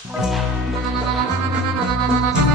Thank you.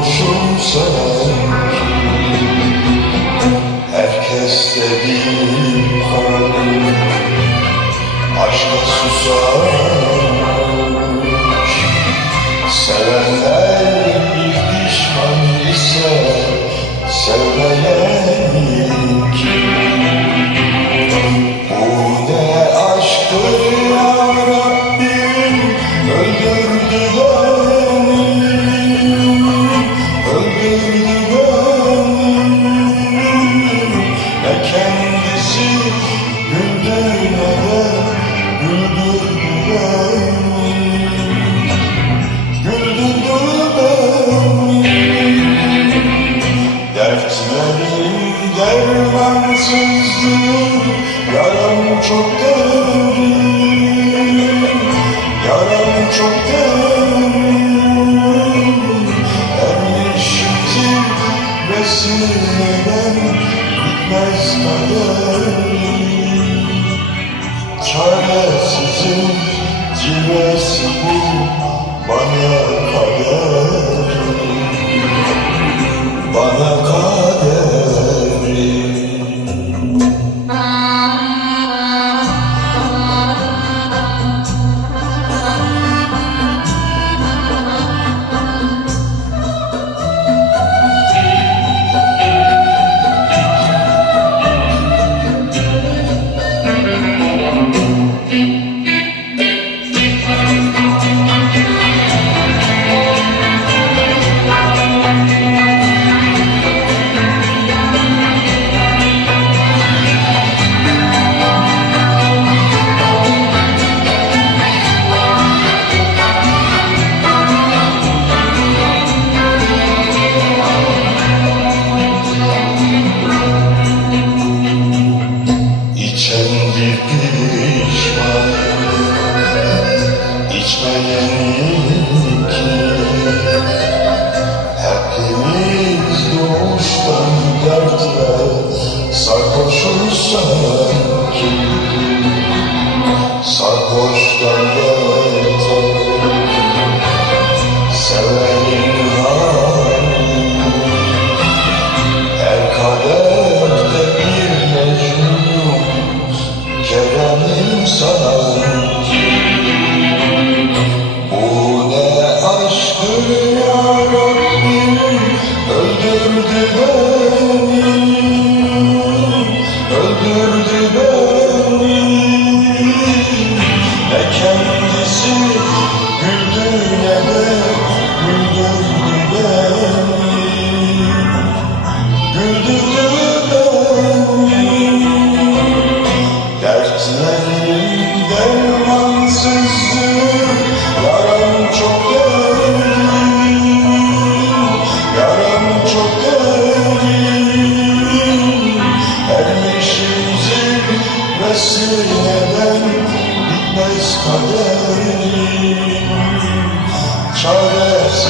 boşum sanki Herkes de bir Aşka susamış. Sevenler bir pişman ise Sevenler Dertlerim dermansızdır Yaram çok derin. Yaram çok derin. Ermişimdir vesileden Bitmez kaderim Çaresizim cilvesi bu Bana kader söyleyemem bitmez kaderim Çaresiz